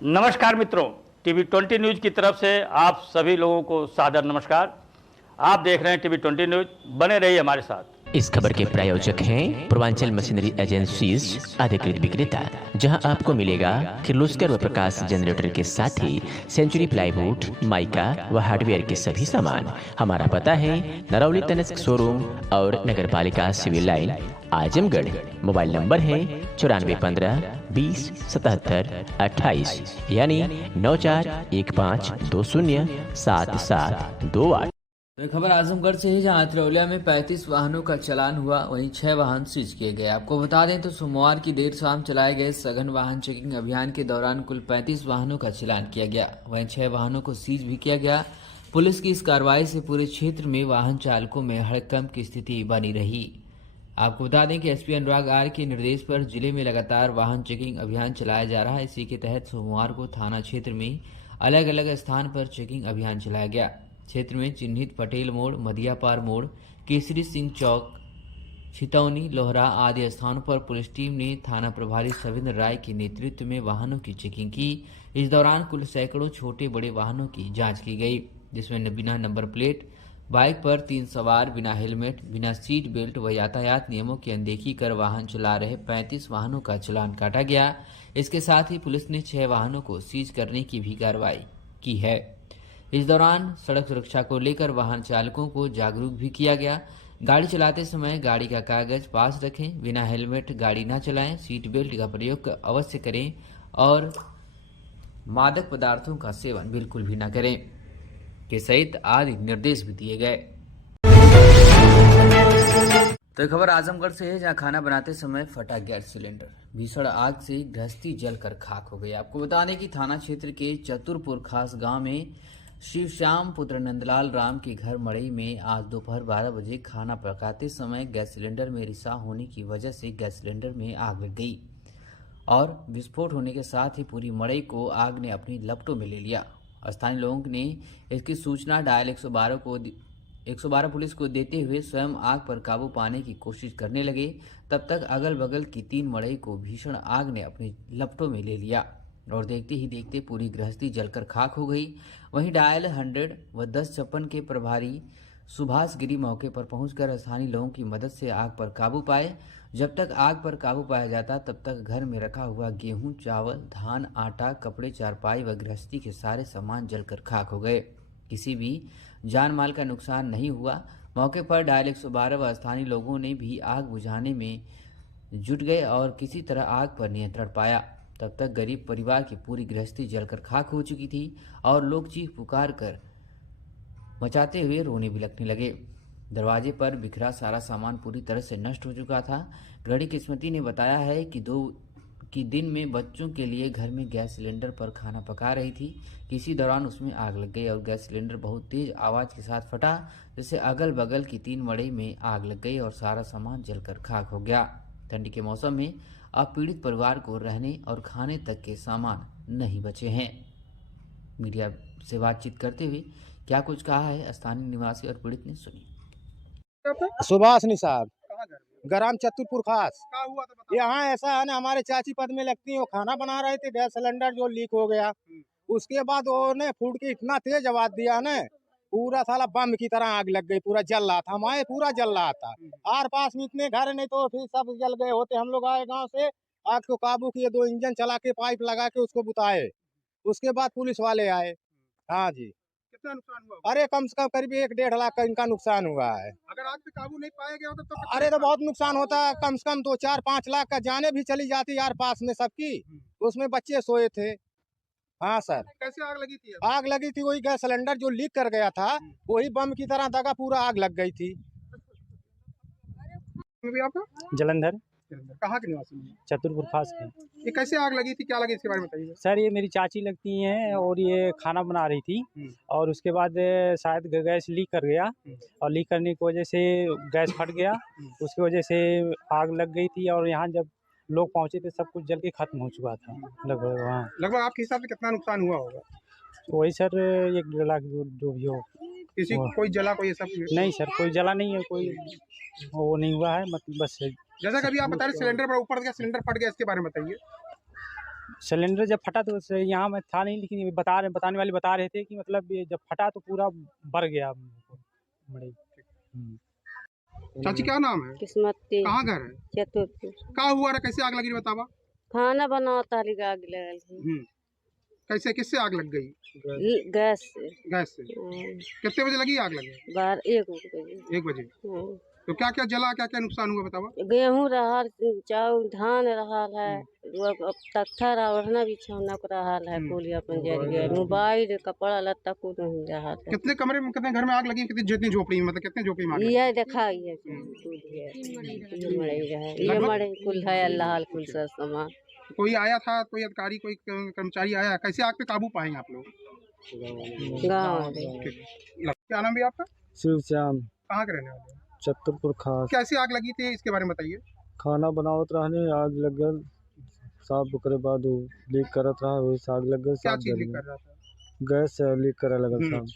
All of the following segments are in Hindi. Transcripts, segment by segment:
नमस्कार मित्रों, टीवी 20 न्यूज़ की तरफ से आप सभी लोगों को सादर नमस्कार। आप देख रहे हैं टीवी 20 न्यूज़, बने रहिए हमारे साथ। इस खबर के प्रायोजक हैं पूर्वांचल मशीनरी एजेंसीज अधिकृत विक्रेता, जहां आपको मिलेगा किर्लोस्कर व प्रकाश जनरेटर के साथ ही सेंचुरी प्लाईवुड, माइका व हार्डवेयर के सभी सामान। हमारा पता है नरौली तनिष्क शोरूम और नगर पालिका civil line, Azamgarh. Mobile number है 9415 20 77 28, यानी 9415207728। तो खबर आजमगढ़ से है, जहां अतरौलिया में 35 वाहनों का चालान हुआ, वहीं 6 वाहन सीज किए गए। आपको बता दें तो सोमवार की देर शाम चलाए गए सघन वाहन चेकिंग अभियान के दौरान कुल 35 वाहनों का चालान किया गया, वहीं 6 वाहनों को सीज भी किया गया। पुलिस की इस कार्रवाई से पूरे क्षेत्र में वाहन चालकों में हड़कंप की स्थिति बनी रही। आपको बता दें कि एसपी अनुराग आर के निर्देश पर जिले में लगातार वाहन चेकिंग अभियान चलाया जा रहा है। इसी के तहत सोमवार को थाना क्षेत्र में अलग अलग स्थान पर चेकिंग अभियान चलाया गया। क्षेत्र में चिन्हित पटेल मोड़, मदियापार मोड़, केसरी सिंह चौक, छितौनी, लोहरा आदि स्थानों पर पुलिस टीम ने थाना प्रभारी सविंद्र राय के नेतृत्व में वाहनों की चेकिंग की। इस दौरान कुल सैकड़ों छोटे बड़े वाहनों की जांच की गई, जिसमें बिना नंबर प्लेट, बाइक पर 3 सवार, बिना हेलमेट, बिना सीट बेल्ट व यातायात नियमों की अनदेखी कर वाहन चला रहे 35 वाहनों का चालान काटा गया। इसके साथ ही पुलिस ने 6 वाहनों को सीज करने की भी कार्रवाई की है। इस दौरान सड़क सुरक्षा को लेकर वाहन चालकों को जागरूक भी किया गया। गाड़ी चलाते समय गाड़ी का कागज पास रखें, बिना हेलमेट गाड़ी न चलाएं, सीट बेल्ट का प्रयोग अवश्य करें और मादक पदार्थों का सेवन बिल्कुल भी न करें के सहित आदि निर्देश भी दिए गए। तो खबर आजमगढ़ से है, जहां खाना बनाते समय फटा गैस सिलेंडर, भीषण आग से गृहस्थी जलकर खाक हो गई। आपको बता दें कि थाना क्षेत्र के चतुरपुर खास गांव में शिव श्याम पुत्र नंदलाल राम के घर मड़ई में आज दोपहर 12 बजे खाना पकाते समय गैस सिलेंडर में रिसाव होने की वजह से गैस सिलेंडर में आग लग गई और विस्फोट होने के साथ ही पूरी मड़ई को आग ने अपनी लपटों में ले लिया। स्थानीय लोगों ने इसकी सूचना डायल 112 पुलिस को देते हुए स्वयं आग पर काबू पाने की कोशिश करने लगे। तब तक अगल बगल की 3 मड़ई को भीषण आग ने अपनी लपटों में ले लिया और देखते ही देखते पूरी गृहस्थी जलकर खाक हो गई। वहीं डायल 100 व 1056 के प्रभारी सुभाष गिरी मौके पर पहुंचकर स्थानीय लोगों की मदद से आग पर काबू पाए। जब तक आग पर काबू पाया जाता तब तक घर में रखा हुआ गेहूं, चावल, धान, आटा, कपड़े, चारपाई व गृहस्थी के सारे सामान जलकर खाक हो गए। किसी भी जान माल का नुकसान नहीं हुआ। मौके पर डायल 112 व स्थानीय लोगों ने भी आग बुझाने में जुट गए और किसी तरह आग पर नियंत्रण पाया। तब तक गरीब परिवार की पूरी गृहस्थी जलकर खाक हो चुकी थी और लोग चीख पुकार कर मचाते हुए रोने बिलखने लगे। दरवाजे पर बिखरा सारा सामान पूरी तरह से नष्ट हो चुका था। गृहिणी किस्मती ने बताया है कि दिन में बच्चों के लिए घर में गैस सिलेंडर पर खाना पका रही थी। किसी दौरान उसमें आग लग गई और गैस सिलेंडर बहुत तेज आवाज के साथ फटा, जिससे अगल बगल की 3 मड़ई में आग लग गई और सारा सामान जलकर खाक हो गया। ठंडी के मौसम में अब पीड़ित परिवार को रहने और खाने तक के सामान नहीं बचे हैं। मीडिया से बातचीत करते हुए क्या कुछ कहा है स्थानीय निवासी और पीड़ित ने, सुनिए। सुभाष निषाद, ग्राम चतुरपुर खास। क्या हुआ था बताओ। यहाँ ऐसा है ना, हमारे चाची पद में लगती है, वो खाना बना रहे थे, गैस सिलेंडर जो लीक हो गया। उसके बाद उन्होंने फूड की इतना तेज आवाज दिया ना, पूरा साला बम की तरह आग लग गई, पूरा जल रहा था। हमारे पूरा जल रहा था, आर पास में इतने घर नहीं तो फिर सब जल गए होते। हम लोग आए गांव से, आग को काबू किए, 2 इंजन चला के पाइप लगा के उसको बुताए। उसके बाद पुलिस वाले आए। हाँ जी, कितना नुकसान हुआ? अरे कम से कम करीब 1-1.5 लाख का इनका नुकसान हुआ है। अगर आग पे काबू नहीं पाया गया होता तो अरे तो बहुत नुकसान होता है, कम से कम 2-4-5 लाख का जाने भी चली जाती यार पास में सबकी। उसमें बच्चे सोए थे। हाँ सर, कैसे आग लगी थी? आग लगी थी, वही गैस सिलेंडर जो लीक कर गया था, वही बम की तरह दगा पूरा आग लग गई थी। भी आपका जलंधर कहाँ के निवासी हैं? चतुरपुर खास के। ये कैसे आग लगी थी, क्या लगी, इसके बारे में बताइए। सर ये मेरी चाची लगती हैं और ये खाना बना रही थी और उसके बाद शायद गैस लीक कर गया और लीक करने की वजह से गैस फट गया, उसकी वजह से आग लग गई थी और यहाँ जब लोग पहुँचे थे सब कुछ जल के ख़त्म हो चुका था लगभग। हाँ, लगभग आपके हिसाब से कितना नुकसान हुआ होगा? तो वही सर 1-1.5 लाख जो भी हो। किसी कोई जला, कोई सब नहीं सर, कोई जला नहीं है, कोई वो नहीं हुआ है, मतलब बस जैसा कभी आप बता रहे सिलेंडर पर ऊपर गया, सिलेंडर फट गया, इसके बारे में बताइए। सिलेंडर जब फटा तो यहाँ मैं था नहीं, लेकिन ये बताने वाले बता रहे थे कि मतलब ये जब फटा तो पूरा भर गया मड़ई। चाची क्या नाम है? किस्मती कहाँ घर है? चतुरपुर। क्या हुआ रहा? कैसे आग लगी बतावा? खाना बनाता आग लगल है। कैसे किससे आग लग गई? गैस से। गैस से। कितने बजे लगी आग लगी? 1 बजे। 1 बजे। तो क्या क्या जला, क्या क्या नुकसान हुआ बतावा? गेहूँ रहा, चाउर धान रहा है, तख्ता रहा, ओढ़ना बिछौना रहा है, कुल अपन जल गया। मोबाइल कपड़ा लत्ता कुल नहीं रहा है। कितने कमरे में, कितने घर में आग लगी? जितनी झोपड़ी में, मतलब कितने झोपड़ी में आग लगी? ये देखा ये मड़ई कुल है, अल्लाह कुल सब सामान। कोई आया था, कोई अधिकारी, कोई कर्मचारी आया? कैसे आग पे काबू पाएंगे आप लोग? गाँव क्या नाम है आपका? शिव श्याम, कहाँ के रहने वाले? चतुरपुर खास। कैसे आग लगी थी इसके बारे में बताइए। खाना बनावत रहने आग लग गल, साफ ओकरे बाद लीक करत रहा, वही से आग लग गल। क्या चीज लीक कर रहा था? गैस से लीक करे लगल साहब।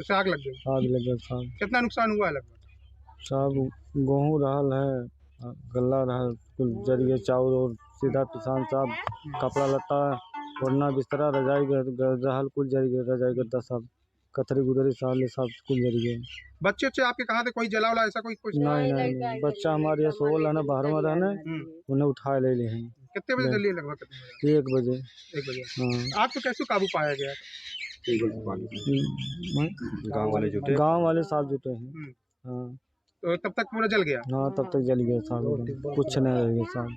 उससे आग लग गई। आग लग गल साहब। कितना नुकसान हुआ है लगभग? साहब गेहूँ रहल है, गल्ला रहल, कुल जल गए। चाउर और सीधा किसान साहब, कपड़ा लत्ता, ओढ़ना बिस्तरा, रजाई रहल कुल जल गए। रजाई गद्दा सब, कतरी गुदरी साले सब कुल जल गए। बच्चे आपके कहाँ थे? कोई जला वाला ऐसा कोई कुछ? नहीं, बच्चा हमारे यहाँ सोल है ना, बाहर में रहने, उन्हें उठा ले लिए हैं। कितने बजे जली लगभग? कितने 1 बजे। 1 बजे। हाँ। आग तो कैसे काबू पाया गया? गांव वाले साहब जुटे हैं। हाँ। तो तब तक पूरा जल गया? हाँ, तब तक जल गया साहब, कुछ नहीं रह गया साहब।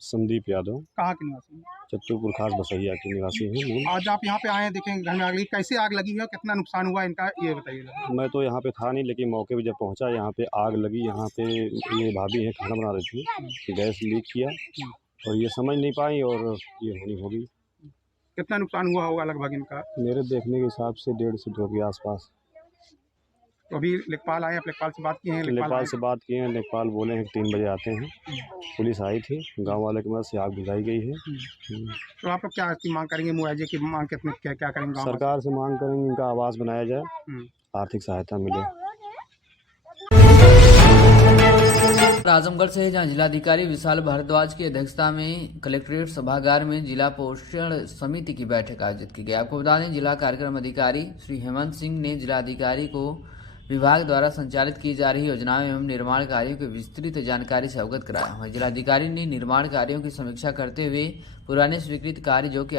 संदीप यादव, कहाँ के निवासी? चतुरपुर खास बसैया के निवासी हैं। आज आप यहाँ पे आए हैं, देखें घर में आग लगी, कैसे आग लगी है, कितना नुकसान हुआ इनका, ये बताइए। मैं तो यहाँ पे था नहीं, लेकिन मौके पे जब पहुँचा यहाँ पे आग लगी। यहाँ पे ये भाभी है, खाना बना रही थी, गैस लीक किया और ये समझ नहीं पाई और ये होनी होगी। कितना नुकसान हुआ होगा लगभग इनका? मेरे देखने के हिसाब से 1.5 से 2 के आसपास। तो अभी लेखपाल आए, आप लेखपाल से बात किए हैं? लेखपाल से बात किए हैं, लेखपाल बोले हैं कि 3 बजे आते हैं। पुलिस आई थी, गांव वाले की मदद से आग बुझाई गई है। तो आप लोग क्या मांग करेंगे? मुआवजे की मांग कितने, क्या करेंगे? सरकार से मांग करेंगे इनका आवास बनाया जाए, आर्थिक सहायता मिले। आजमगढ़ से जहां जिलाधिकारी विशाल भारद्वाज की अध्यक्षता में कलेक्ट्रेट सभागार में जिला पोषण समिति की बैठक आयोजित की गई। आपको बता दें, जिला कार्यक्रम अधिकारी श्री हेमंत सिंह ने जिलाधिकारी को विभाग द्वारा संचालित की जा रही योजनाओं एवं निर्माण कार्यों की विस्तृत जानकारी से अवगत कराया। वहीं जिलाधिकारी ने निर्माण कार्यों की समीक्षा करते हुए पुराने स्वीकृत कार्य जो कि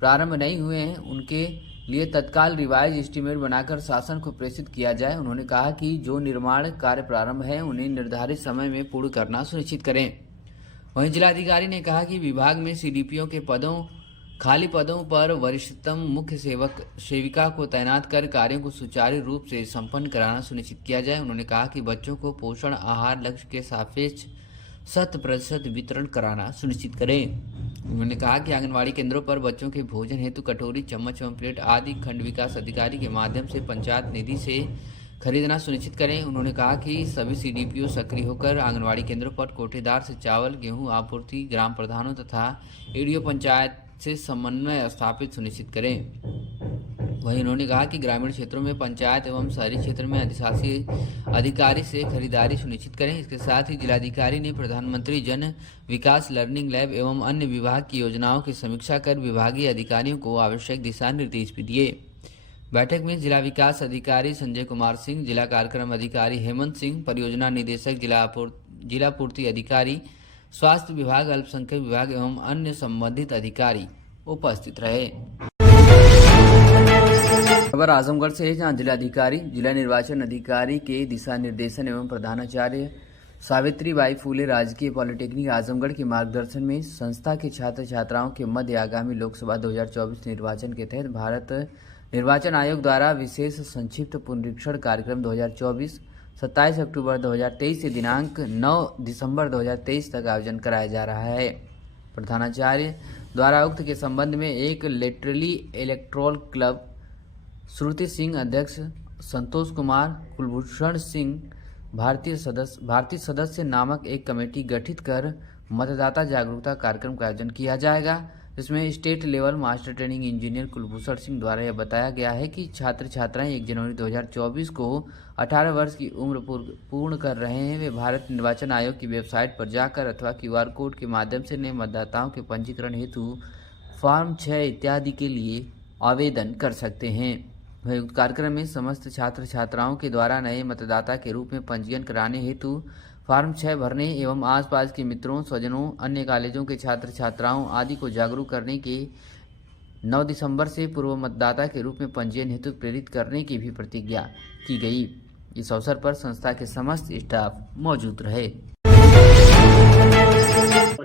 प्रारंभ नहीं हुए हैं उनके लिए तत्काल रिवाइज एस्टीमेट बनाकर शासन को प्रेषित किया जाए। उन्होंने कहा कि जो निर्माण कार्य प्रारंभ है उन्हें निर्धारित समय में पूर्ण करना सुनिश्चित करें। वहीं जिलाधिकारी ने कहा कि विभाग में सीडीपीओ के खाली पदों पर वरिष्ठतम मुख्य सेविका को तैनात कर कार्यों को सुचारू रूप से संपन्न कराना सुनिश्चित किया जाए। उन्होंने कहा कि बच्चों को पोषण आहार लक्ष्य के सापेक्ष 100% वितरण कराना सुनिश्चित करें। उन्होंने कहा कि आंगनबाड़ी केंद्रों पर बच्चों के भोजन हेतु कटोरी, चम्मच एवं प्लेट आदि खंड विकास अधिकारी के माध्यम से पंचायत निधि से खरीदना सुनिश्चित करें। उन्होंने कहा कि सभी सीडीपीओ सक्रिय होकर आंगनबाड़ी केंद्रों पर कोठेदार से चावल गेहूं आपूर्ति, ग्राम प्रधानों तथा एडीओ पंचायत से समन्वय स्थापित सुनिश्चित करें। वहीं उन्होंने कहा कि ग्रामीण क्षेत्रों में पंचायत एवं शहरी क्षेत्र में अधिशासी अधिकारी से खरीदारी सुनिश्चित करें। इसके साथ ही जिलाधिकारी ने प्रधानमंत्री जन विकास लर्निंग लैब एवं अन्य विभाग की योजनाओं की समीक्षा कर विभागीय अधिकारियों को आवश्यक दिशा निर्देश भी दिए। बैठक में जिला विकास अधिकारी संजय कुमार सिंह, जिला कार्यक्रम अधिकारी हेमंत सिंह, परियोजना निदेशक, जिला पूर्ति अधिकारी, स्वास्थ्य विभाग, अल्पसंख्यक विभाग एवं अन्य संबंधित अधिकारी उपस्थित रहे। खबर आजमगढ़ से है, जहां जिलाधिकारी, जिला निर्वाचन अधिकारी के दिशा निर्देशन एवं प्रधानाचार्य सावित्रीबाई फूले राजकीय पॉलिटेक्निक आजमगढ़ के मार्गदर्शन में संस्था के छात्र छात्राओं के मध्य आगामी लोकसभा 2024 निर्वाचन के तहत भारत निर्वाचन आयोग द्वारा विशेष संक्षिप्त पुनरीक्षण कार्यक्रम 2024 27 अक्टूबर 2023 से दिनांक 9 दिसंबर 2023 तक आयोजन कराया जा रहा है। प्रधानाचार्य द्वारा उक्त के संबंध में एक लेटरली इलेक्ट्रोल क्लब श्रुति सिंह अध्यक्ष, संतोष कुमार, कुलभूषण सिंह भारतीय सदस्य नामक एक कमेटी गठित कर मतदाता जागरूकता कार्यक्रम का आयोजन किया जाएगा। जिसमें state level master training engineer Kulbhushan Singh द्वारा यह बताया गया है कि छात्र छात्राएं 1 जनवरी 2024 को 18 वर्ष की उम्र पूर्ण कर रहे हैं। वे भारत निर्वाचन आयोग की वेबसाइट पर जाकर अथवा QR कोड के माध्यम से नए मतदाताओं के पंजीकरण हेतु फॉर्म 6 इत्यादि के लिए आवेदन कर सकते हैं। वहीं उक्त कार्यक्रम में समस्त छात्र छात्राओं के द्वारा नए मतदाता के रूप में पंजीयन कराने हेतु फॉर्म 6 भरने एवं आसपास के मित्रों, स्वजनों, अन्य कॉलेजों के छात्र छात्राओं आदि को जागरूक करने के 9 दिसंबर से पूर्व मतदाता के रूप में पंजीयन हेतु प्रेरित करने की भी प्रतिज्ञा की गई। इस अवसर पर संस्था के समस्त स्टाफ मौजूद रहे।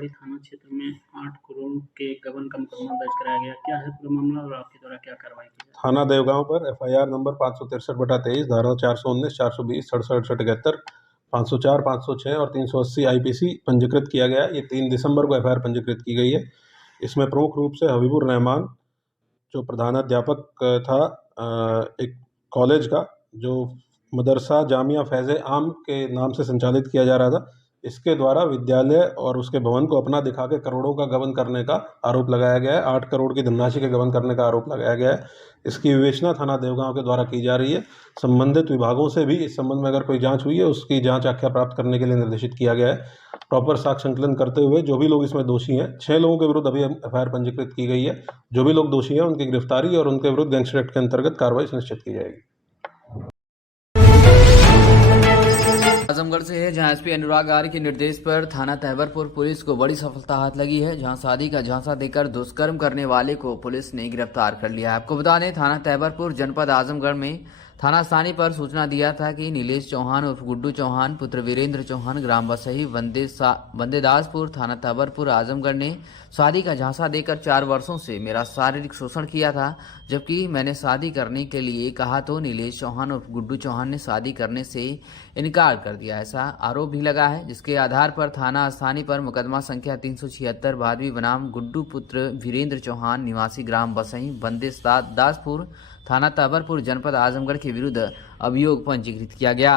थाना क्षेत्र में 8 करोड़ के गबन का मुकदमा दर्ज कराया गया, क्या है पूरा मामला और आपके द्वारा क्या कार्रवाई की? थाना देवगांव पर FIR नंबर 563/23 धारा 419, 420, 67, 78, 504, 506 और 380 IPC पंजीकृत किया गया। ये 3 दिसंबर को FIR पंजीकृत की गई है। इसमें प्रमुख रूप से हबीबुर रहमान जो प्रधानाध्यापक था एक कॉलेज का, जो मदरसा जामिया फैज़ आम के नाम से संचालित किया जा रहा था, इसके द्वारा विद्यालय और उसके भवन को अपना दिखा के करोड़ों का गबन करने का आरोप लगाया गया है। 8 करोड़ की धनराशि के गबन करने का आरोप लगाया गया है। इसकी विवेचना थाना देवगांव के द्वारा की जा रही है। संबंधित विभागों से भी इस संबंध में अगर कोई जांच हुई है उसकी जांच आख्या प्राप्त करने के लिए निर्देशित किया गया है। प्रॉपर साक्ष्य संकलन करते हुए जो भी लोग इसमें दोषी हैं, 6 लोगों के विरुद्ध अभी FIR पंजीकृत की गई है। जो भी लोग दोषी हैं उनकी गिरफ्तारी और उनके विरुद्ध गैंगस्टर एक्ट के अंतर्गत कार्रवाई सुनिश्चित की जाएगी। आजमगढ़ से है, जहां SP अनुराग आर्य के निर्देश पर थाना तहबरपुर पुलिस को बड़ी सफलता हाथ लगी है, जहां शादी का झांसा देकर दुष्कर्म करने वाले को पुलिस ने गिरफ्तार कर लिया है। आपको बता दें, थाना तहबरपुर जनपद आजमगढ़ में थाना स्थानीय पर सूचना दिया था कि नीलेश चौहान उर्फ गुड्डू चौहान पुत्र वीरेंद्र चौहान ग्राम बसही बंदेदासपुर थाना तहबरपुर आजमगढ़ ने शादी का झांसा देकर 4 वर्षों से मेरा शारीरिक शोषण किया था। जबकि मैंने शादी करने के लिए कहा तो नीलेश चौहान उर्फ गुड्डू चौहान ने शादी करने से इनकार कर दिया, ऐसा आरोप भी लगा है। जिसके आधार पर थाना स्थानीय पर मुकदमा संख्या 376 भादवी बनाम गुड्डू पुत्र वीरेंद्र चौहान निवासी ग्राम बसही बंदेदासपुर थाना तहबरपुर जनपद आजमगढ़ के विरुद्ध अभियोग पंजीकृत किया गया।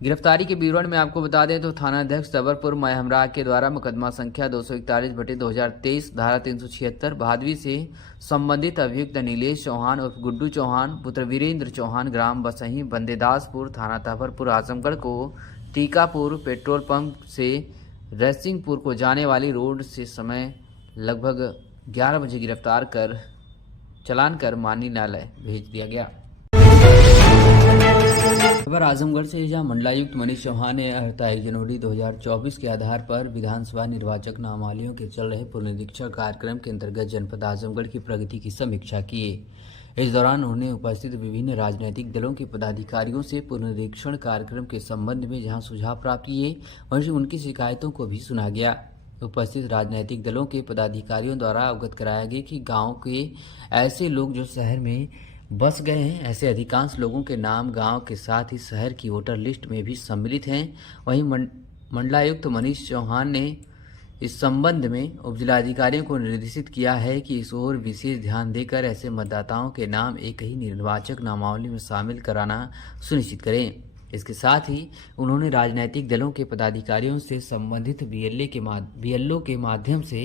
गिरफ्तारी के विवरण में आपको बता दें तो थाना अध्यक्ष तहबरपुर मय हमरा के द्वारा मुकदमा संख्या 241/2023 धारा 376 भादवी से संबंधित अभियुक्त नीलेश चौहान उर्फ गुड्डू चौहान पुत्र वीरेंद्र चौहान ग्राम बसही बंदेदासपुर थाना तहबरपुर आजमगढ़ को टीकापुर पेट्रोल पंप से रैसिंगपुर को जाने वाली रोड से समय लगभग 11 बजे गिरफ्तार कर चालान कर माननीय न्यायालय भेज दिया गया। खबर आजमगढ़ से, जहां मंडलायुक्त मनीष चौहान ने 1 जनवरी 2024 के आधार पर विधानसभा निर्वाचक नामावलियों के चल रहे पुनरीक्षण कार्यक्रम के अंतर्गत जनपद आजमगढ़ की प्रगति की समीक्षा की। इस दौरान उन्होंने उपस्थित विभिन्न राजनीतिक दलों के पदाधिकारियों से पुनरीक्षण कार्यक्रम के संबंध में जहां सुझाव प्राप्त किए, वहीं उनकी शिकायतों को भी सुना गया। उपस्थित राजनीतिक दलों के पदाधिकारियों द्वारा अवगत कराया गया कि गांव के ऐसे लोग जो शहर में बस गए हैं, ऐसे अधिकांश लोगों के नाम गांव के साथ ही शहर की वोटर लिस्ट में भी सम्मिलित हैं। वहीं मंडलायुक्त मनीष चौहान ने इस संबंध में उपजिलाधिकारियों को निर्देशित किया है कि इस ओर विशेष ध्यान देकर ऐसे मतदाताओं के नाम एक ही निर्वाचक नामावली में शामिल कराना सुनिश्चित करें। इसके साथ ही उन्होंने राजनीतिक दलों के पदाधिकारियों से संबंधित BLO के माध्यम से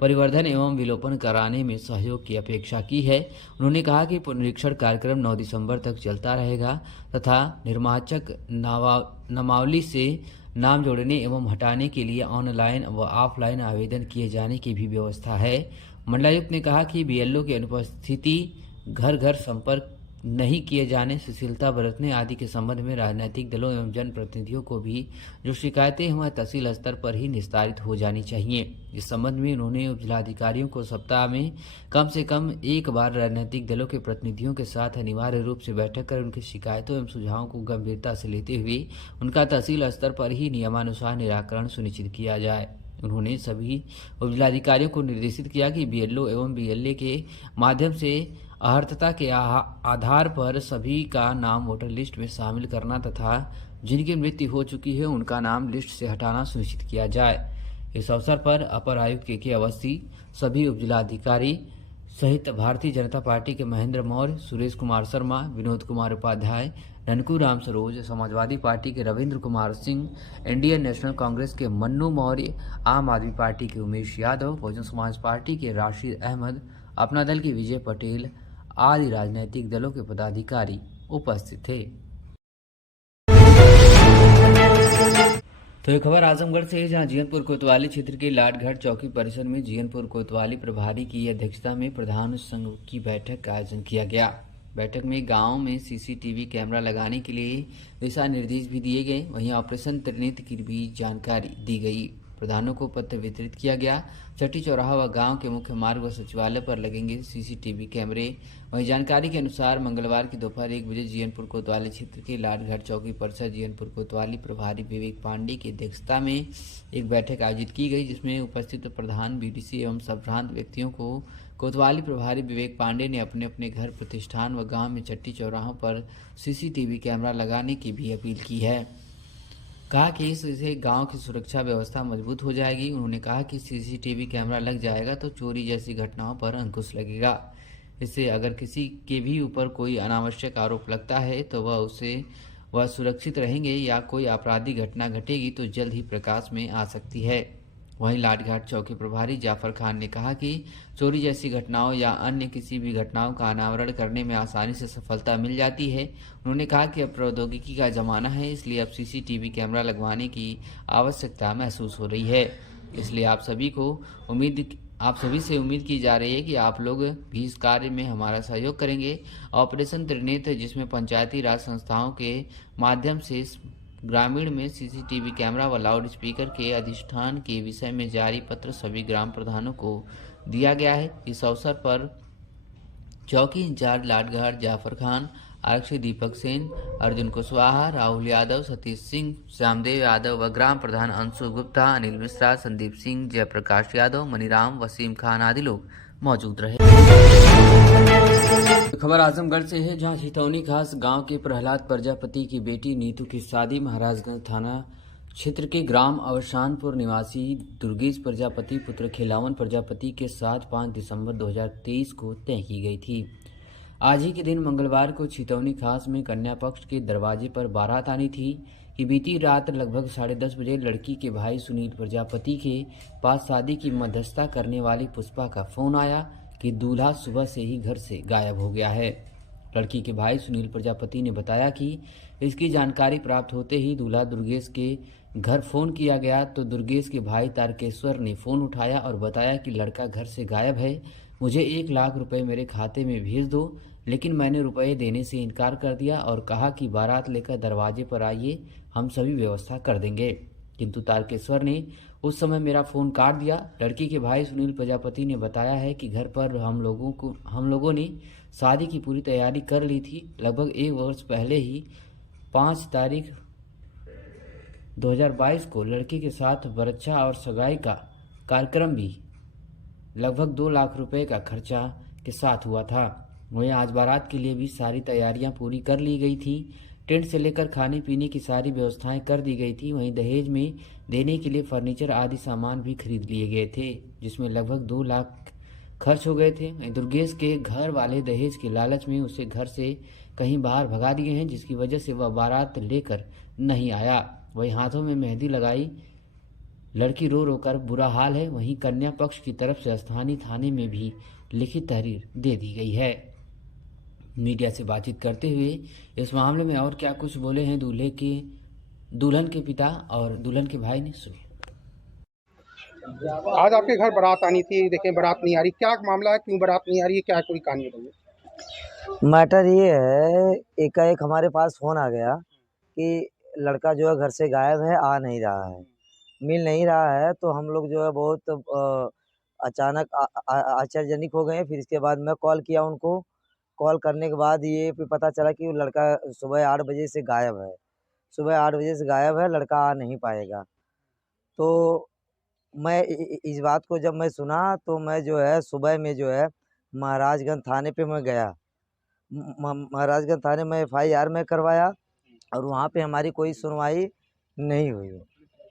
परिवर्धन एवं विलोपन कराने में सहयोग की अपेक्षा की है। उन्होंने कहा कि पुनरीक्षण कार्यक्रम 9 दिसंबर तक चलता रहेगा तथा निर्वाचक नामावली से नाम जोड़ने एवं हटाने के लिए ऑनलाइन व ऑफलाइन आवेदन किए जाने की भी व्यवस्था है। मंडलायुक्त ने कहा कि BLO की अनुपस्थिति, घर घर संपर्क नहीं किए जाने, सुशीलता बरतने आदि के संबंध में राजनीतिक दलों एवं जनप्रतिनिधियों को भी जो शिकायतें हुआ तहसील स्तर पर ही निस्तारित हो जानी चाहिए। इस संबंध में उन्होंने उपजिलाधिकारियों को सप्ताह में कम से कम एक बार राजनीतिक दलों के प्रतिनिधियों के साथ अनिवार्य रूप से बैठक कर उनकी शिकायतों एवं सुझावों को गंभीरता से लेते हुए उनका तहसील स्तर पर ही नियमानुसार निराकरण सुनिश्चित किया जाए। उन्होंने सभी उपजिलाधिकारियों को निर्देशित किया कि BLO एवं BLA के माध्यम से अहर्तता के आधार पर सभी का नाम वोटर लिस्ट में शामिल करना तथा जिनकी मृत्यु हो चुकी है उनका नाम लिस्ट से हटाना सुनिश्चित किया जाए। इस अवसर पर अपर आयुक्त KK अवस्थी, सभी उपजिलाधिकारी, सहित भारतीय जनता पार्टी के महेंद्र मौर्य, सुरेश कुमार शर्मा, विनोद कुमार उपाध्याय, ननकू राम सरोज, समाजवादी पार्टी के रविंद्र कुमार सिंह, इंडियन नेशनल कांग्रेस के मन्नू मौर्य, आम आदमी पार्टी के उमेश यादव, बहुजन समाज पार्टी के राशिद अहमद, अपना दल के विजय पटेल आदि राजनीतिक दलों के पदाधिकारी उपस्थित थे। तो एक खबर आजमगढ़ से है, जहां जीयनपुर कोतवाली क्षेत्र के लाटघाट चौकी परिसर में जीयनपुर कोतवाली प्रभारी की अध्यक्षता में प्रधान संघ की बैठक का आयोजन किया गया। बैठक में गांव में सीसीटीवी कैमरा लगाने के लिए दिशा निर्देश भी दिए गए, वहीं ऑपरेशन त्रिनेत्र की भी जानकारी दी गई। प्रधानों को पत्र वितरित किया गया। चट्टी चौराहा व गांव के मुख्य मार्ग व सचिवालय पर लगेंगे सीसीटीवी कैमरे। वहीं जानकारी के अनुसार मंगलवार की दोपहर 1 बजे जीयनपुर कोतवाली क्षेत्र के लाटघाट चौकी परिसर जीयनपुर कोतवाली प्रभारी विवेक पांडे की अध्यक्षता में एक बैठक आयोजित की गई, जिसमें उपस्थित प्रधान, बीडीसी एवं संभ्रांत व्यक्तियों को कोतवाली प्रभारी विवेक पांडे ने अपने अपने घर, प्रतिष्ठान व गाँव में चट्टी चौराहों पर सीसीटीवी कैमरा लगाने की भी अपील की है। कहा कि इससे गांव की सुरक्षा व्यवस्था मजबूत हो जाएगी। उन्होंने कहा कि सीसीटीवी कैमरा लग जाएगा तो चोरी जैसी घटनाओं पर अंकुश लगेगा। इससे अगर किसी के भी ऊपर कोई अनावश्यक आरोप लगता है तो वह सुरक्षित रहेंगे, या कोई आपराधिक घटना घटेगी तो जल्द ही प्रकाश में आ सकती है। वहीं लाटघाट चौकी प्रभारी जाफर खान ने कहा कि चोरी जैसी घटनाओं या अन्य किसी भी घटनाओं का अनावरण करने में आसानी से सफलता मिल जाती है। उन्होंने कहा कि अब प्रौद्योगिकी का जमाना है, इसलिए अब सीसीटीवी कैमरा लगवाने की आवश्यकता महसूस हो रही है। इसलिए आप सभी से उम्मीद की जा रही है कि आप लोग भी इस कार्य में हमारा सहयोग करेंगे। ऑपरेशन त्रिनेत्र, जिसमें पंचायती राज संस्थाओं के माध्यम से ग्रामीण में सीसीटीवी कैमरा व लाउड स्पीकर के अधिष्ठान के विषय में जारी पत्र सभी ग्राम प्रधानों को दिया गया है। इस अवसर पर चौकी इंचार्ज लाटघाट जाफर खान, आरक्षी दीपक सेन, अर्जुन कुशवाहा, राहुल यादव, सतीश सिंह, श्यामदेव यादव व ग्राम प्रधान अंशु गुप्ता, अनिल मिश्रा, संदीप सिंह, जयप्रकाश यादव, मनीराम, वसीम खान आदि लोग मौजूद रहे। खबर आजमगढ़ से है, जहां छितौनी खास गांव के प्रहलाद प्रजापति की बेटी नीतू की शादी महाराजगंज थाना क्षेत्र के ग्राम अवसानपुर निवासी दुर्गेश प्रजापति पुत्र खिलावन प्रजापति के साथ 5 दिसंबर 2023 को तय की गई थी। आज ही के दिन मंगलवार को छितौनी खास में कन्या पक्ष के दरवाजे पर बारात आनी थी कि बीती रात लगभग 10:30 बजे लड़की के भाई सुनील प्रजापति के पास शादी की मध्यस्थता करने वाली पुष्पा का फोन आया कि दूल्हा सुबह से ही घर से गायब हो गया है। लड़की के भाई सुनील प्रजापति ने बताया कि इसकी जानकारी प्राप्त होते ही दूल्हा दुर्गेश के घर फोन किया गया तो दुर्गेश के भाई तारकेश्वर ने फोन उठाया और बताया कि लड़का घर से गायब है, मुझे 1 लाख रुपए मेरे खाते में भेज दो। लेकिन मैंने रुपए देने से इनकार कर दिया और कहा कि बारात लेकर दरवाजे पर आइए, हम सभी व्यवस्था कर देंगे। किंतु तारकेश्वर ने उस समय मेरा फ़ोन काट दिया। लड़की के भाई सुनील प्रजापति ने बताया है कि घर पर हम लोगों ने शादी की पूरी तैयारी कर ली थी। लगभग 1 वर्ष पहले ही 5 तारीख 2022 को लड़की के साथ बरच्छा और सगाई का कार्यक्रम भी लगभग 2 लाख रुपए का खर्चा के साथ हुआ था। वहीं आज बारात के लिए भी सारी तैयारियां पूरी कर ली गई थी। टेंट से लेकर खाने पीने की सारी व्यवस्थाएं कर दी गई थी। वहीं दहेज में देने के लिए फर्नीचर आदि सामान भी खरीद लिए गए थे, जिसमें लगभग 2 लाख खर्च हो गए थे। वहीं दुर्गेश के घर वाले दहेज के लालच में उसे घर से कहीं बाहर भगा दिए हैं, जिसकी वजह से वह बारात लेकर नहीं आया। वहीं हाथों में मेहंदी लगाई लड़की रो रो कर बुरा हाल है। वहीं कन्या पक्ष की तरफ से स्थानीय थाने में भी लिखित तहरीर दे दी गई है। मीडिया से बातचीत करते हुए इस मामले में और क्या कुछ बोले हैं दुल्हन के पिता और दुल्हन के भाई ने, सुनिए। आज आपके घर बारात आनी थी, देखें बारात नहीं आ रही, क्या मामला है, क्यों बारात नहीं आ रही है, क्या पूरी कहानी बताइए। मैटर ये है, एकाएक हमारे पास फ़ोन आ गया कि लड़का जो है घर से गायब है, आ नहीं रहा है, मिल नहीं रहा है। तो हम लोग जो है बहुत अचानक आश्चर्यजनक हो गए। फिर इसके बाद मैं कॉल किया उनको। कॉल करने के बाद ये पता चला कि वो लड़का सुबह 8 बजे से गायब है। सुबह 8 बजे से गायब है, लड़का आ नहीं पाएगा। तो मैं इस बात को जब मैं सुना तो मैं जो है सुबह में जो है महाराजगंज थाने पे मैं गया। महाराजगंज थाने में FIR में करवाया और वहाँ पे हमारी कोई सुनवाई नहीं हुई।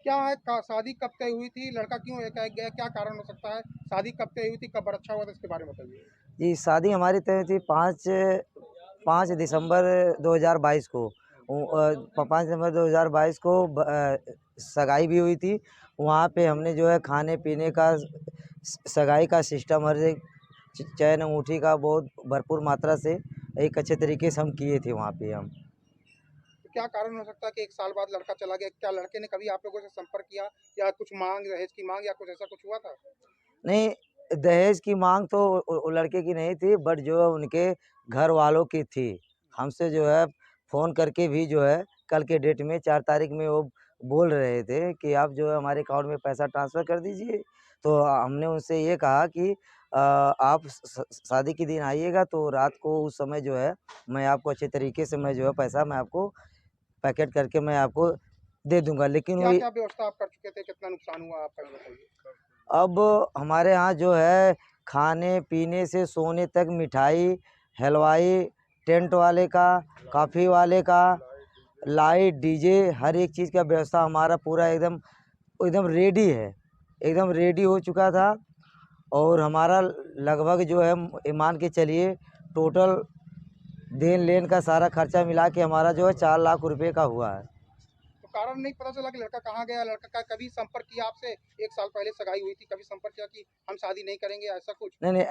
क्या है शादी कब तय हुई थी, लड़का क्यों एकाएक गया, क्या कारण हो सकता है, शादी कब तय हुई थी, कब बरच्छा हुआ था, इसके बारे में बताइए। जी शादी हमारी तय हुई थी 5 दिसंबर 2022 को। 5 दिसंबर 2022 को सगाई भी हुई थी। वहाँ पे हमने जो है खाने पीने का सगाई का सिस्टम हर एक चैन अंगूठी का बहुत भरपूर मात्रा से एक अच्छे तरीके से हम किए थे वहाँ पे हम। तो क्या कारण हो सकता है कि 1 साल बाद लड़का चला गया, क्या लड़के ने कभी आप लोगों से संपर्क किया या कुछ मांग, दहेज की मांग या कुछ ऐसा कुछ हुआ था? नहीं, दहेज की मांग तो वो लड़के की नहीं थी, बट जो है उनके घर वालों की थी। हमसे जो है फ़ोन करके भी जो है कल के डेट में 4 तारीख में वो बोल रहे थे कि आप जो है हमारे अकाउंट में पैसा ट्रांसफ़र कर दीजिए। तो हमने उनसे ये कहा कि आप शादी के दिन आइएगा तो रात को उस समय जो है मैं आपको अच्छे तरीके से मैं जो है पैसा मैं आपको पैकेट करके मैं आपको दे दूँगा। लेकिन वो क्या-क्या व्यवस्था आप कर चुके थे, कितना नुकसान हुआ आपका, ये बताइए? अब हमारे यहाँ जो है खाने पीने से सोने तक मिठाई, हलवाई, टेंट वाले का, काफ़ी वाले का, लाइट, डीजे हर एक चीज़ का व्यवस्था हमारा पूरा एकदम एकदम रेडी है। एकदम रेडी हो चुका था और हमारा लगभग जो है ये मान के चलिए टोटल देन-लेन का सारा खर्चा मिला के हमारा जो है 4 लाख रुपए का हुआ है। तो कारण नहीं पता चला कि लड़का कहाँ गया, लड़का का कभी संपर्क किया आपसे? 1 साल पहले सगाई हुई थी, कभी संपर्क किया कि हम शादी नहीं करेंगे, ऐसा कुछ? नहीं,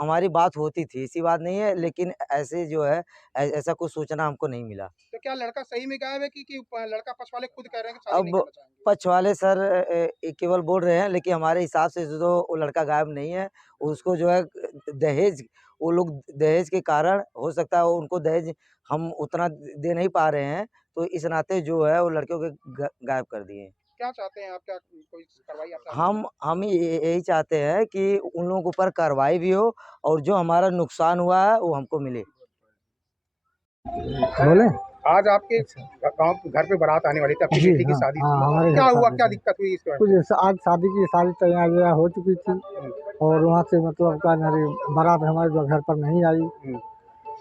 हमारी बात होती थी, ऐसी बात नहीं है, लेकिन ऐसे जो है ऐसा कुछ सूचना हमको नहीं मिला। तो क्या लड़का सही में गायब है कि लड़का पक्ष वाले खुद कह रहे हैं कि शादी नहीं अब करना चाहेंगे? पक्ष वाले सर केवल बोल रहे हैं, लेकिन हमारे हिसाब से जो वो लड़का गायब नहीं है। उसको जो है दहेज, वो लोग दहेज के कारण हो सकता है उनको दहेज हम उतना दे नहीं पा रहे हैं, तो इस नाते जो है वो लड़कियों को गायब कर दिए हैं। क्या चाहते हैं आप, क्या कोई कार्रवाई आप चाहते हैं? हम यही चाहते हैं कि उन लोगों के ऊपर कार्रवाई भी हो और जो हमारा नुकसान हुआ है वो हमको मिले। बोले आज आपके गाँव घर पे बारात आने वाली थी, आपकी बेटी की शादी थी, क्या हुआ, क्या दिक्कत हुई इसके बारे में? कुछ आज शादी की सारी तैयारियां हो चुकी थी और वहाँ से मतलब का बारात हमारे जो घर पर नहीं आई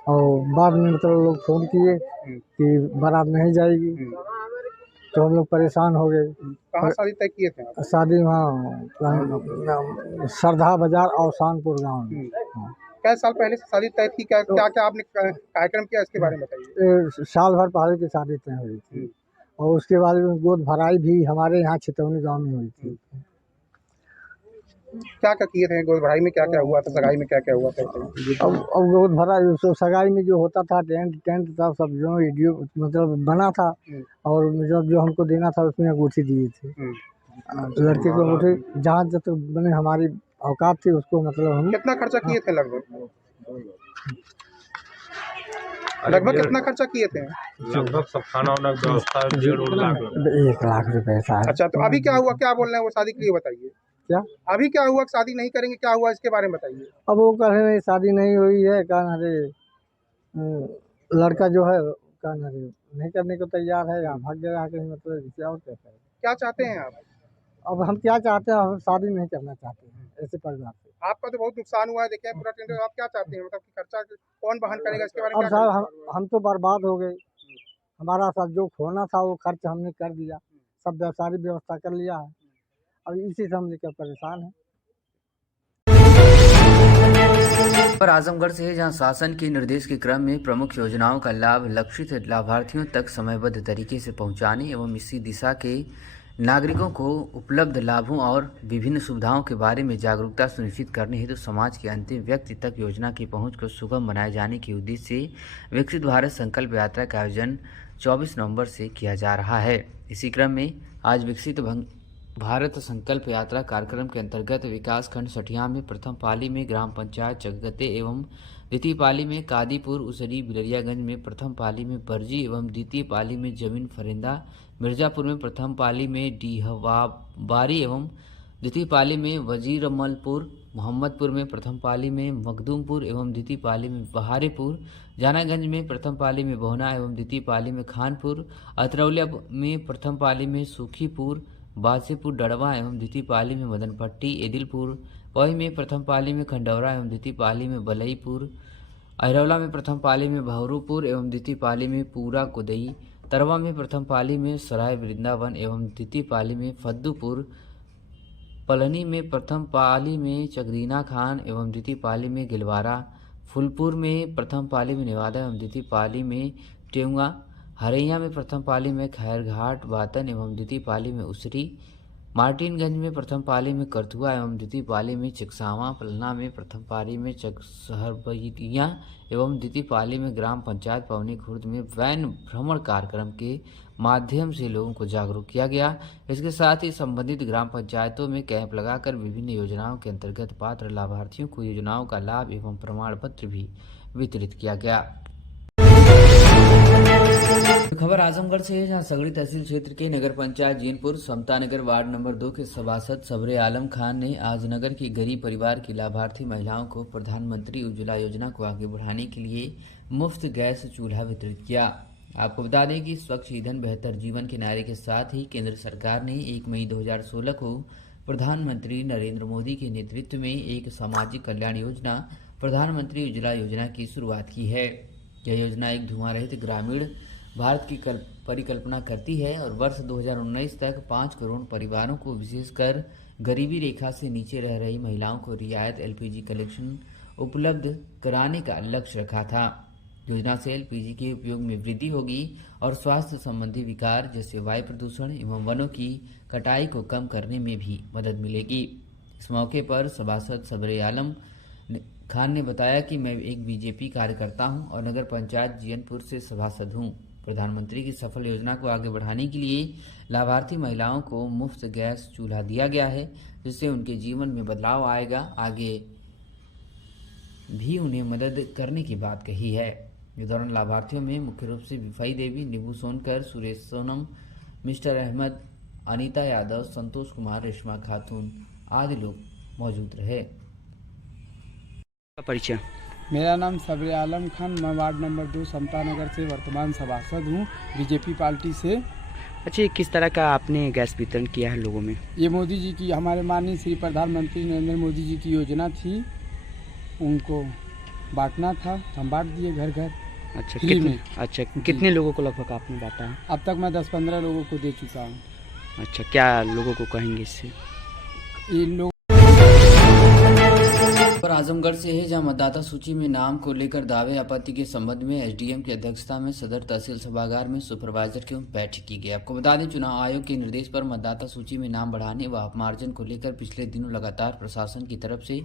और बाद में मतलब लोग फ़ोन किए कि बारात नहीं जाएगी, तो हम लोग परेशान हो गए। कहाँ शादी तय किए थे आप? शादी वहाँ सरधा बाजार और शानपुर गाँव में। क्या साल पहले से शादी तय थी, क्या क्या क्या आपने कार्यक्रम किया, इसके बारे में बताइए। साल भर पहले की शादी तय हुई थी और उसके बाद में गोद भराई भी हमारे यहाँ छितौनी गांव में हुई थी। क्या क्या किए थे गोद भराई में, क्या क्या हुआ था, सगाई में क्या क्या हुआ था? अब गोद भराई तो सगाई में जो होता था टेंट था, सब जो वीडियो मतलब बना था और जो हमको देना था उसमें अंगूठी दिए थे। लड़के को अंगूठी जहाँ जब तक बने हमारी औकात थी उसको मतलब हम। कितना खर्चा किए थे लगभग? लगभग कितना खर्चा किए थे? लगभग सब खाना वाना की व्यवस्था 1 लाख रुपए था। अच्छा, तो अभी क्या हुआ, क्या बोल रहे हैं वो शादी के लिए बताइए। क्या अभी क्या हुआ, शादी नहीं करेंगे, क्या हुआ इसके बारे में बताइए। अब वो कह रहे हैं शादी नहीं हुई है, कहा अरे लड़का जो है कहा नहीं करने को तैयार है, यहाँ भाग गया कहीं, मतलब क्या और कैसा है। क्या चाहते हैं आप? अब हम क्या चाहते हैं, हम शादी नहीं करना चाहते हैं ऐसे परिवार से। आपका तो बहुत नुकसान हुआ है, देखिए पूरा टेंट, आप क्या चाहते हैं, मतलब कि खर्चा कौन वहन करेगा, इसके बारे में अब क्या साहब हम तो बर्बाद हो गए, हमारा सब जो खोना था वो खर्च हमने कर दिया, सब सारी व्यवस्था कर लिया है, अब इसी से हम लेकर परेशान हैं। पर आजमगढ़ से है, जहां शासन के निर्देश के क्रम में प्रमुख योजनाओं का लाभ लक्षित लाभार्थियों तक समयबद्ध तरीके से पहुंचाने एवं इसी दिशा के नागरिकों को उपलब्ध लाभों और विभिन्न सुविधाओं के बारे में जागरूकता सुनिश्चित करने हेतु समाज के अंतिम व्यक्ति तक योजना की पहुंच को सुगम बनाए जाने के उद्देश्य से विकसित भारत संकल्प यात्रा का आयोजन 24 नवंबर से किया जा रहा है। इसी क्रम में आज विकसित भारत संकल्प यात्रा कार्यक्रम के अंतर्गत विकास खंड सठिया में प्रथम पाली में ग्राम पंचायत चकगते एवं द्वितीय पाली में कादीपुर उसरी बिलरियागंज में प्रथम पाली में बरजी एवं द्वितीय पाली में जमीन फरिंदा मिर्जापुर में प्रथम पाली में डीहवाबारी एवं द्वितीय पाली में वजीरमलपुर मोहम्मदपुर में प्रथम पाली में मखदूमपुर एवं द्वितीय पाली में बहारीपुर जानागंज में प्रथम पाली में बोहना एवं द्वितीय पाली में खानपुर अतरौलिया में प्रथम पाली में सुखीपुर बासीपुर डड़वा एवं द्वितीय पाली में मदनपट्टी एदिलपुर पौई में प्रथम पाली में खंडौरा एवं द्वितीय पाली में बलईपुर अहिरौला में प्रथम पाली में भवरूपुर एवं द्वितीय पाली में पूरा कुदई तरवा में प्रथम पाली में सराय वृंदावन एवं द्वितीय पाली में फद्दूपुर, पलनी में प्रथम पाली में चकदीना खान एवं द्वितीय पाली में गिलवारा, फूलपुर में प्रथम पाली में नेवादा एवं द्वितीय पाली में टेउंगा, हरैया में प्रथम पाली में खैरघाट बातन एवं द्वितीय पाली में उसरी, मार्टिनगंज में प्रथम पाली में करथुआ एवं द्वितीय पाली में चिकसावा, पलना में प्रथम पाली में चकसहरबैया एवं द्वितीय पाली में ग्राम पंचायत पवनी खुर्द में वैन भ्रमण कार्यक्रम के माध्यम से लोगों को जागरूक किया गया। इसके साथ ही संबंधित ग्राम पंचायतों में कैंप लगाकर विभिन्न योजनाओं के अंतर्गत पात्र लाभार्थियों को योजनाओं का लाभ एवं प्रमाण पत्र भी वितरित किया गया। खबर आजमगढ़ से है, जहां सगड़ी तहसील क्षेत्र के नगर पंचायत जीनपुर समता नगर वार्ड नंबर 2 के सभासद सबरे आलम खान ने आज नगर की गरीब परिवार की लाभार्थी महिलाओं को प्रधानमंत्री उज्ज्वला योजना को आगे बढ़ाने के लिए मुफ्त गैस चूल्हा वितरित किया। आपको बता दें कि स्वच्छ ईंधन बेहतर जीवन के नारे के साथ ही केंद्र सरकार ने 1 मई 2016 को प्रधानमंत्री नरेंद्र मोदी के नेतृत्व में एक सामाजिक कल्याण योजना प्रधानमंत्री उज्ज्वला योजना की शुरुआत की है। यह योजना एक धुआं रहित ग्रामीण भारत की परिकल्पना करती है और वर्ष 2019 तक 5 करोड़ परिवारों को, विशेषकर गरीबी रेखा से नीचे रह रही महिलाओं को रियायत एलपीजी कनेक्शन उपलब्ध कराने का लक्ष्य रखा था। योजना से एलपीजी के उपयोग में वृद्धि होगी और स्वास्थ्य संबंधी विकार जैसे वायु प्रदूषण एवं वनों की कटाई को कम करने में भी मदद मिलेगी। इस मौके पर सभासद सबरे आलम खान ने बताया कि मैं एक बीजेपी कार्यकर्ता हूं और नगर पंचायत जीनपुर से सभासद हूं। प्रधानमंत्री की सफल योजना को आगे बढ़ाने के लिए लाभार्थी महिलाओं को मुफ्त गैस चूल्हा दिया गया है, जिससे उनके जीवन में बदलाव आएगा। आगे भी उन्हें मदद करने की बात कही है। इस दौरान लाभार्थियों में मुख्य रूप से विफाई देवी, निबू सोनकर, सुरेश सोनम, मिस्टर अहमद, अनीता यादव, संतोष कुमार, रेशमा खातून आदि लोग मौजूद रहे। परिचय। मेरा नाम सबरे आलम खान, मैं वार्ड नंबर 2 समता नगर से वर्तमान सभासद हूँ बीजेपी पार्टी से। अच्छा, ये किस तरह का आपने गैस वितरण किया है लोगों में? ये मोदी जी की, हमारे माननीय श्री प्रधानमंत्री नरेंद्र मोदी जी की योजना थी, उनको बांटना था, हम बांट दिए घर घर। अच्छा, कितने लोगों को लगभग आपने बांटा है? अब तक मैं 10-15 लोगों को दे चुका हूँ। अच्छा, क्या लोगों को कहेंगे इससे? इन लोग पर आजमगढ़ से है, जहां मतदाता सूची में नाम को लेकर दावे आपत्ति के संबंध में एसडीएम की अध्यक्षता में सदर तहसील सभागार में सुपरवाइजर की बैठक की गई। आपको बता दें, चुनाव आयोग के निर्देश पर मतदाता सूची में नाम बढ़ाने व अपमार्जन को लेकर पिछले दिनों लगातार प्रशासन की तरफ से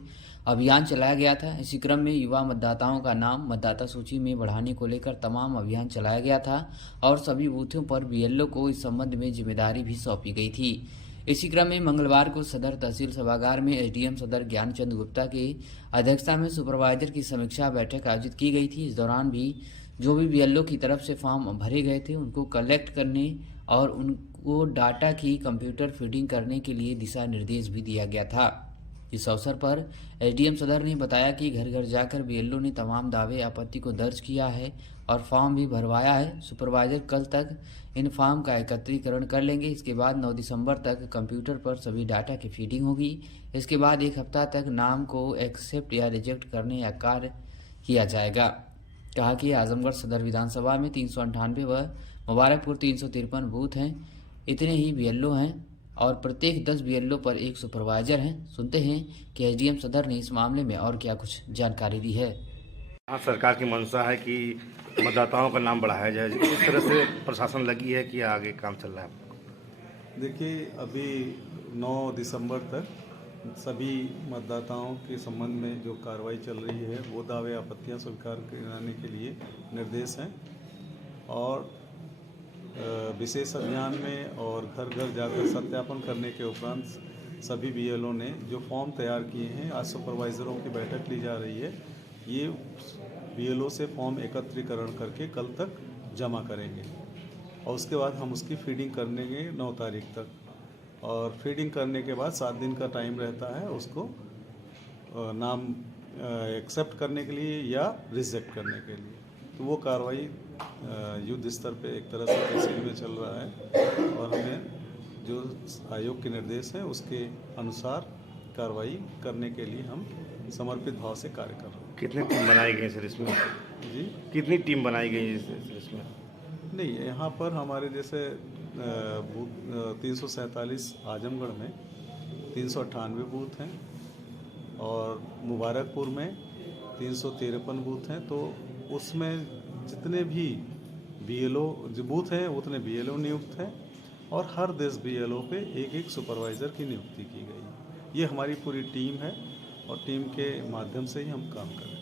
अभियान चलाया गया था। इसी क्रम में युवा मतदाताओं का नाम मतदाता सूची में बढ़ाने को लेकर तमाम अभियान चलाया गया था और सभी बूथों पर बीएलओ को इस संबंध में जिम्मेदारी भी सौंपी गई थी। इसी क्रम में मंगलवार को सदर तहसील सभागार में एसडीएम सदर ज्ञानचंद गुप्ता की अध्यक्षता में सुपरवाइजर की समीक्षा बैठक आयोजित की गई थी। इस दौरान भी जो भी बीएलओ की तरफ से फॉर्म भरे गए थे उनको कलेक्ट करने और उनको डाटा की कंप्यूटर फीडिंग करने के लिए दिशा निर्देश भी दिया गया था। इस अवसर पर एसडीएम सदर ने बताया कि घर घर जाकर बीएलओ ने तमाम दावे आपत्ति को दर्ज किया है और फॉर्म भी भरवाया है। सुपरवाइजर कल तक इन फॉर्म का एकत्रीकरण कर लेंगे। इसके बाद 9 दिसंबर तक कंप्यूटर पर सभी डाटा की फीडिंग होगी। इसके बाद 1 हफ्ता तक नाम को एक्सेप्ट या रिजेक्ट करने या कार्य किया जाएगा। कहा कि आजमगढ़ सदर विधानसभा में 398 व मुबारकपुर 353 बूथ हैं, इतने ही बीएलओ हैं और प्रत्येक 10 बीएलओ पर 1 सुपरवाइजर हैं। सुनते हैं कि एसडीएम सदर ने इस मामले में और क्या कुछ जानकारी दी है। हाँ, सरकार की मंशा है कि मतदाताओं का नाम बढ़ाया जाए। इस तरह से प्रशासन लगी है कि आगे काम चल रहा है? देखिए, अभी 9 दिसंबर तक सभी मतदाताओं के संबंध में जो कार्रवाई चल रही है वो दावे आपत्तियां स्वीकार कराने के लिए निर्देश हैं और विशेष अभियान में और घर घर जाकर सत्यापन करने के उपरांत सभी बीएलओ ने जो फॉर्म तैयार किए हैं, आज सुपरवाइज़रों की बैठक ली जा रही है। ये बीएलओ से फॉर्म एकत्रीकरण करके कल तक जमा करेंगे और उसके बाद हम उसकी फीडिंग करेंगे 9 तारीख तक और फीडिंग करने के बाद 7 दिन का टाइम रहता है उसको नाम एक्सेप्ट करने के लिए या रिजेक्ट करने के लिए। तो वो कार्रवाई युद्ध स्तर पे एक तरह से तहसील में चल रहा है और हमें जो आयोग के निर्देश हैं उसके अनुसार कार्रवाई करने के लिए हम समर्पित भाव से कार्य कर रहे हैं। कितनी टीम बनाई गई सर इसमें? जी, कितनी टीम बनाई गई है इसमें? नहीं, यहाँ पर हमारे जैसे बूथ 347 आजमगढ़ में 398 बूथ हैं और मुबारकपुर में 353 बूथ हैं। तो उसमें जितने भी BLO जो बूथ हैं उतने BLO नियुक्त हैं और हर 10 BLO पे एक सुपरवाइज़र की नियुक्ति की गई है। ये हमारी पूरी टीम है और टीम के माध्यम से ही हम काम कर रहे हैं।